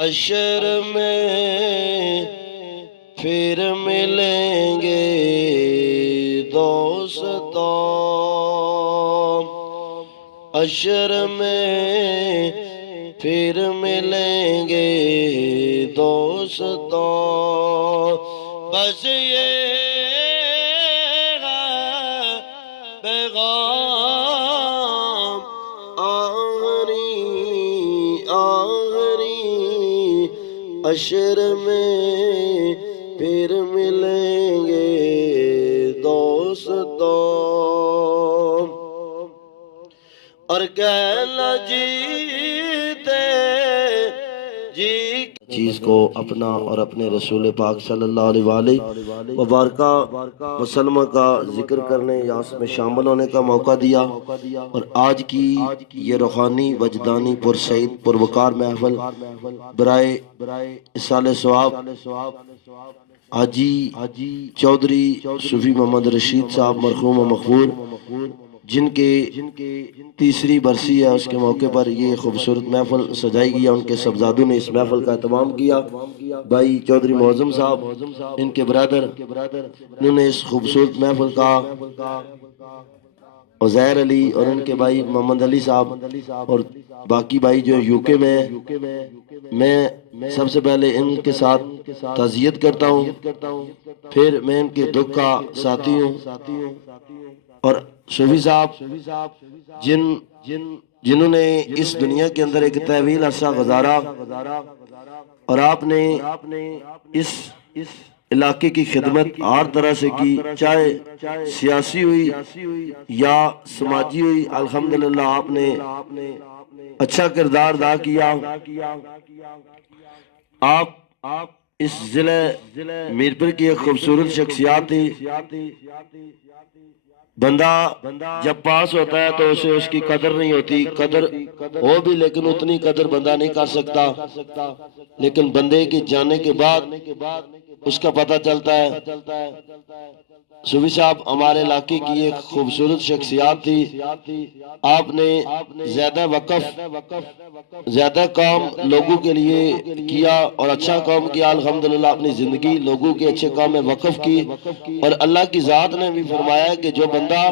حشر میں پھر ملیں گے دوستوں، حشر میں پھر ملیں گے دوستوں، بس یہ ہے پیغام آخری حشر میں پھر ملیں گے دوستوں، اور کہنا جیتے جی چیز کو اپنا اور اپنے رسول پاک صلی اللہ علیہ وآلہ وبارکہ وسلم کا ذکر کرنے یا اس میں شامل ہونے کا موقع دیا، اور آج کی یہ روحانی وجدانی پرسعید پروقار محفل برائے اصال ثواب حاجی چودھری صوفی محمد رشید صاحب مرحوم و مغفور، جن کے تیسری برسی ہے، اس کے موقع پر یہ خوبصورت محفل سجائی گئی ہے۔ ان کے صاحبزادوں نے اس محفل کا اہتمام کیا، بھائی چودھری معظم صاحب، ان کے برادر، انہوں نے اس خوبصورت محفل کا، عزیر علی اور ان کے بھائی محمد علی صاحب اور باقی بھائی جو یو کے میں سب سے پہلے ان کے ساتھ تعزیت کرتا ہوں، پھر میں ان کے دکھ کا ساتھی ہوں، اور صوفی صاحب جنہوں نے اس دنیا کے اندر ایک طویل عرصہ گزارا، اور آپ نے اس علاقے کی خدمت ہر طرح سے کی، چاہے سیاسی ہوئی یا سماجی ہوئی، الحمدللہ آپ نے اچھا کردار ادا کیا۔ آپ اس ضلع میرپور کی ایک خوبصورت شخصیات تھی۔ بندہ جب پاس ہوتا ہے تو اسے اس کی قدر نہیں ہوتی، قدر ہو بھی لیکن اتنی قدر بندہ نہیں کر سکتا، لیکن بندے کے جانے کے بعد اس کا پتہ چلتا ہے۔ صوفی صاحب ہمارے علاقے کی ایک خوبصورت شخصیات تھی، آپ نے زیادہ وقف زیادہ کام لوگوں کے لیے کیا اور اچھا کام کیا، الحمدللہ اپنی زندگی لوگوں کے اچھے کام میں وقف کی، اور اللہ کی ذات نے بھی فرمایا کہ جو بندہ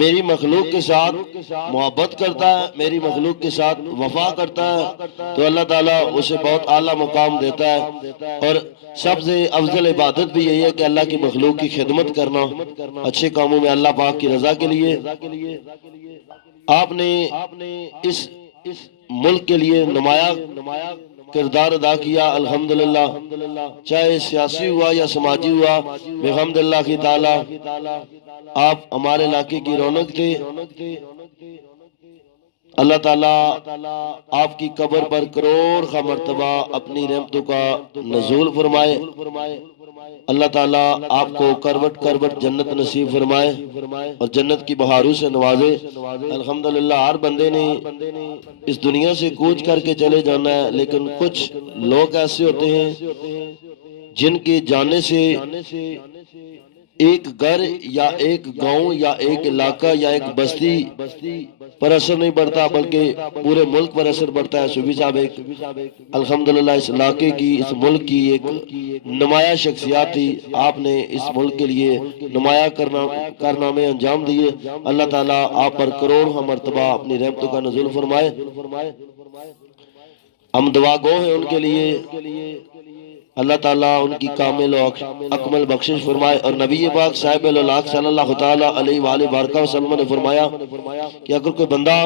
میری مخلوق کے ساتھ محبت کرتا ہے، میری مخلوق کے ساتھ وفا کرتا ہے، تو اللہ تعالیٰ اسے بہت اعلیٰ مقام دیتا ہے۔ اور سب سے افضل عبادت بھی یہی ہے کہ اللہ کی مخلوق کی خدمت کرنا اچھے کاموں میں اللہ پاک کی رضا کے لیے۔ آپ نے اس ملک کے لیے نمایاں کردار ادا کیا، الحمدللہ، چاہے سیاسی ہوا یا سماجی ہوا، بحمد اللہ کی تعالی آپ ہمارے علاقے کی رونق تھے۔ اللہ تعالیٰ آپ کی قبر پر کروڑ کا مرتبہ اپنی رحمتوں کا نزول فرمائے، اللہ تعالیٰ آپ کو کروٹ کروٹ جنت نصیب فرمائے اور جنت کی بہاروں سے نوازے۔ الحمدللہ ہر بندے نے اس دنیا سے کوچ کر کے چلے جانا ہے، لیکن کچھ لوگ ایسے ہوتے ہیں جن کے جانے سے ایک گھر یا ایک گاؤں یا ایک علاقہ یا ایک بستی پر اثر نہیں پڑتا بلکہ پورے ملک پر اثر پڑتا ہے۔ صوفی صاحب ایک الحمدللہ اس علاقے کی، اس ملک کی ایک نمایاں شخصیات تھی، آپ نے اس ملک کے لیے نمایاں کارنامے انجام دیے۔ اللہ تعالیٰ آپ پر کروڑ مرتبہ اپنی رحمتوں کا نزول فرمائے۔ ہم دعا گو ہیں ان کے لیے، اللہ تعالیٰ ان کی کامل و اکمل بخشش فرمائے۔ اور نبی پاک صاحب اللاق صلی اللہ تعالیٰ علیہ وآلہ وبرکہ وسلم نے فرمایا کہ اگر کوئی بندہ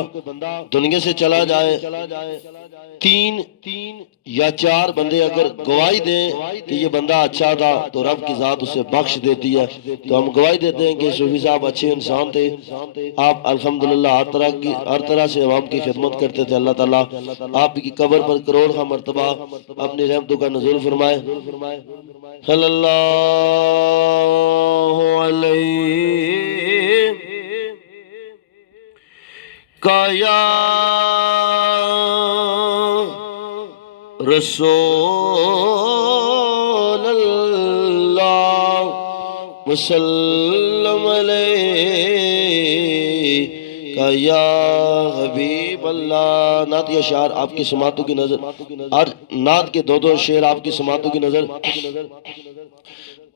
دنیا سے چلا جائے، 3 یا 4 بندے اگر گواہی دیں کہ یہ بندہ اچھا تھا تو رب کی ذات اسے بخش دیتی ہے۔ تو ہم گواہی دیتے ہیں کہ صوفی صاحب اچھے انسان تھے، آپ الحمدللہ ہر طرح سے عوام کی خدمت کرتے تھے۔ اللہ تعالیٰ آپ کی قبر پر کروڑ کا مرتبہ اپنی رحمتوں کا نزول فرمائے۔ صلی اللہ علیہ یا رسول اللہ وسلم علیہ یا حبیب اللہ نعت یا اشعار آپ کی سماعتوں کی نظر، اور نعت کے 2 شعر آپ کی سماعتوں کی نظر۔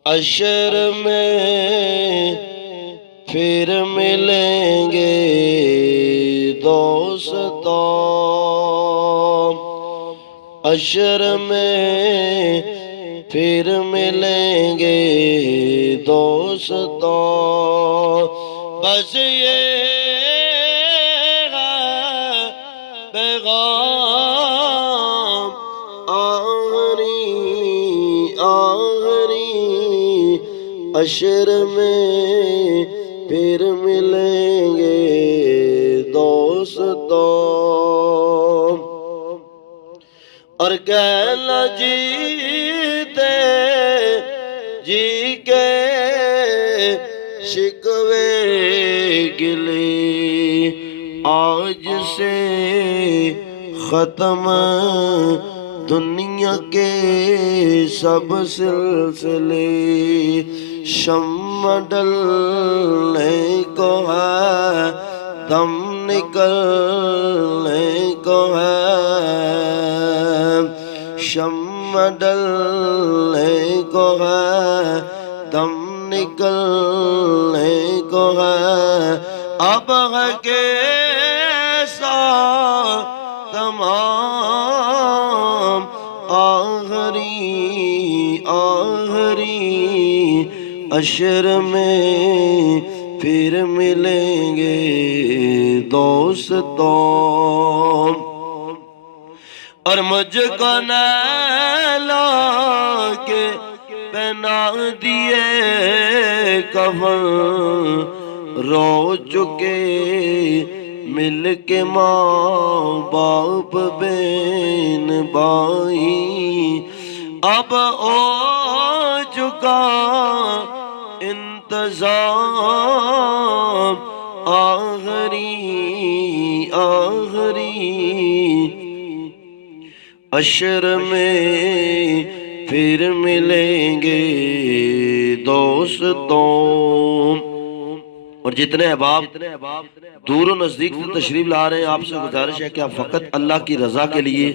عشر میں پھر ملیں گے دوستوں، عشر میں پھر ملیں گے دوستوں، بس یہ پیغام آخری عشر میں پھر ملیں گے دوستوں، اور کہنا جیتے جی کے شکوے گلے آج سے ختم دنیا کے سب سلسلے، شمع ڈلنے کو ہے دم نکلنے کو ہے، شمع ڈلنے کو ہے دم نکلنے کو ہے، اب ہے کیسا تمام عشر میں پھر ملیں گے دوستوں، اور مجھ کو نیلا کے پہنا دیے کفن، رو چکے مل کے ماں باپ بہن بھائی، اب ہو چکا انتظام آخری عشر میں پھر ملیں گے دوستوں۔ اور جتنے احباب دور و نزدیک سے تشریف لا رہے ہیں، آپ سے گزارش ہے کہ آپ فقط اللہ کی رضا کے لیے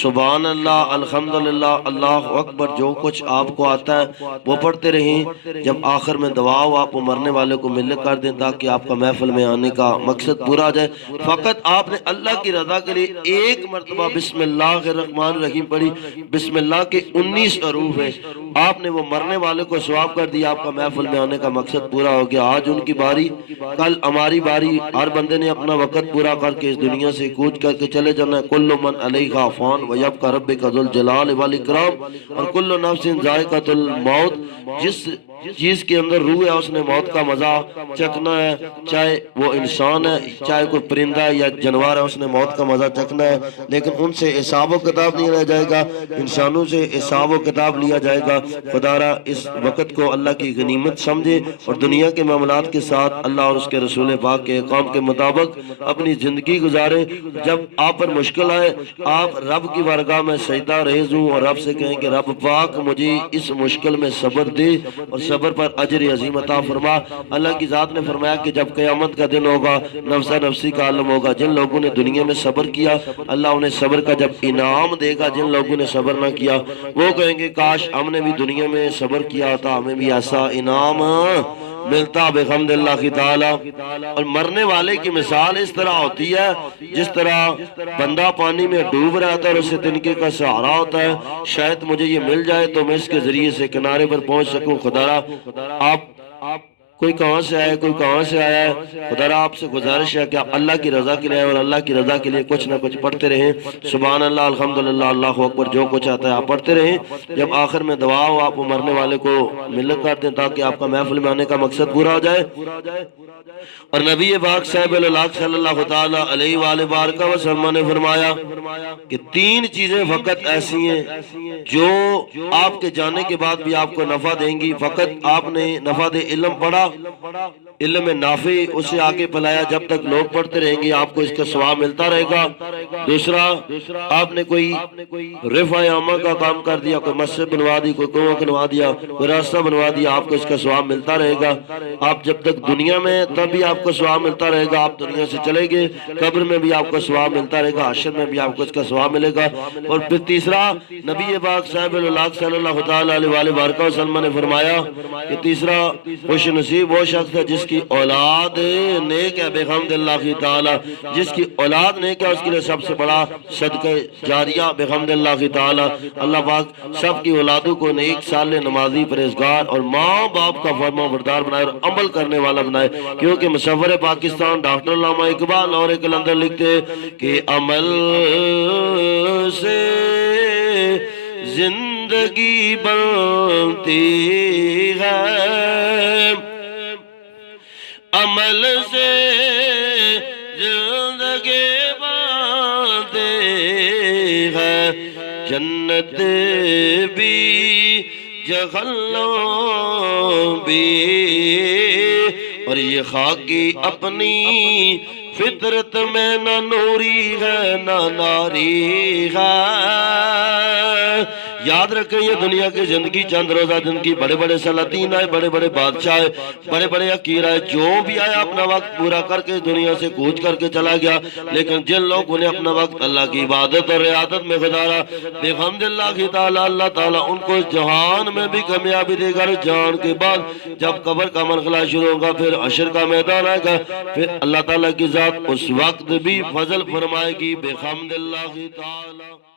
سبحان اللہ، الحمدللہ، اللہ اکبر، جو کچھ آپ کو آتا ہے وہ پڑھتے رہیں۔ جب آخر میں دعا ہو آپ وہ مرنے والے کو ملنے کر دیں تاکہ آپ کا محفل میں آنے کا مقصد پورا ہو جائے۔ فقط آپ نے اللہ کی رضا کے لیے ایک مرتبہ بسم اللہ الرحمن الرحیم پڑھی، بسم اللہ کے 19 حروف ہیں، آپ نے وہ مرنے والے کو ثواب کر دیا، آپ کا محفل میں آنے کا مقصد پورا ہو گیا۔ آج ان کی باری، کل ہماری باری، ہر بندے نے اپنا وقت پورا کر کے اس دنیا سے کوچ کر کے چلے جانا ہے۔ کل من علیہا فان ویبقی ربک ذو الجلال والاکرام، اور کل نفس ذائقۃ الموت، جس چیز کے اندر روح ہے اس نے موت کا مزہ چکھنا ہے، چاہے وہ انسان ہے چاہے کوئی پرندہ یا جانور ہے، اس نے موت کا مزہ چکھنا ہے، لیکن ان سے حساب و کتاب نہیں لیا جائے گا، انسانوں سے حساب و کتاب لیا جائے گا۔ خدا را اس وقت کو اللہ کی غنیمت سمجھے اور دنیا کے معاملات کے ساتھ اللہ اور اس کے رسول پاک کے احکام کے مطابق اپنی زندگی گزاریں۔ جب آپ پر مشکل آئے آپ رب کی بارگاہ میں سجدہ ریز ہوں اور رب سے کہیں کہ رب پاک مجھے اس مشکل میں صبر دے اور صبر پر اجر عظیم عطا فرما۔ اللہ کی ذات نے فرمایا کہ جب قیامت کا دن ہوگا نفسہ نفسی کا عالم ہوگا، جن لوگوں نے دنیا میں صبر کیا اللہ انہیں صبر کا جب انعام دے گا، جن لوگوں نے صبر نہ کیا وہ کہیں گے کاش ہم نے بھی دنیا میں صبر کیا تھا، ہمیں بھی ایسا انعام ملتا بحمد اللہ تعالی۔ اور مرنے والے کی مثال اس طرح ہوتی ہے جس طرح بندہ پانی میں ڈوب رہا تھا اور اسے تنکے کا سہارا ہوتا ہے، شاید مجھے یہ مل جائے تو میں اس کے ذریعے سے کنارے پر پہنچ سکوں۔ خدا را آپ کوئی کہاں سے آیا کوئی کہاں سے آیا ہے، خدا را آپ سے گزارش ہے کہ آپ اللہ کی رضا کے لیے اور اللہ کی رضا کے لیے کچھ نہ کچھ پڑھتے رہیں۔ سبحان اللہ، الحمدللہ، اللہ اکبر، جو کچھ آتا ہے آپ پڑھتے رہیں۔ جب آخر میں دعا ہو آپ مرنے والے کو ملت کر دیں تاکہ آپ کا محفل میں آنے کا مقصد پورا ہو جائے۔ اور نبی پاک صاحب اللہ صلی اللہ تعالی علیہ وآلہ وبارک وسلم نے فرمایا کہ 3 چیزیں فقط ایسی ہیں جو آپ کے جانے کے بعد بھی آپ کو نفع دیں گی۔ فقط آپ نے نفع دے علم پڑھا، علم نافع اسے آگے پلایا، جب تک لوگ پڑھتے رہیں گے آپ کو اس کا ثواب ملتا رہے گا۔ دوسرا، آپ نے کوئی رفع عامہ کا کام کر دیا، کوئی مسجد بنوا دی، کوئی کنواں بنوا دیا، کوئی راستہ بنوا دیا، آپ کو اس کا ثواب ملتا رہے گا۔ آپ جب تک دنیا میں تب بھی آپ کو ثواب ملتا رہے گا. آپ دنیا سے چلے گے قبر میں بھی آپ کو ثواب ملتا رہے گا, حشر میں بھی آپ کو اس کا ثواب ملے گا. اور پھر تیسرا نبی پاک صاحب اللاق صلی اللہ تعالی علیہ وآلہ وسلم نے فرمایا کہ تیسرا خوش نصیب وہ شخص ہے جس کی اولاد نیک ہے بحمد اللہ تعالی, جس کی اولاد نیک ہے اس کے لیے سب سے بڑا صدقہ جاریہ بحمد اللہ تعالی. اللہ پاک سب کی اولادوں کو نیک صالح نمازی پرہیزگار اور ماں باپ کا فرما بردار بنائے اور عمل کرنے والا بنائے, کیونکہ مصور پاکستان ڈاکٹر علامہ اقبال اور ایک کلندر لکھتے کہ عمل سے زندگی بنتی ہے, عمل سے زندگی بنتی ہے, جنت بھی جہنم بھی, اور یہ خاکی اپنی فطرت میں نہ نوری ہے نہ ناری ہے. یاد رکھیں یہ دنیا کی زندگی چند روزہ زندگی, بڑے بڑے سلاطین آئے, بڑے بڑے بادشاہ, بڑے بڑے عقیر آئے, جو بھی آیا اپنا وقت پورا کر کے دنیا سے کوچ کر کے چلا گیا. لیکن جن لوگوں نے اپنا وقت اللہ کی عبادت اور عیادت میں گزارا بحمد اللہ تعالی, اللہ تعالیٰ ان کو جہان میں بھی کامیابی دے گا. جان کے بعد جب قبر کا مرحلہ شروع ہوگا, پھر حشر کا میدان آئے گا, پھر اللہ تعالیٰ کی ذات اس وقت بھی فضل فرمائے گی بحمد اللہ تعالی.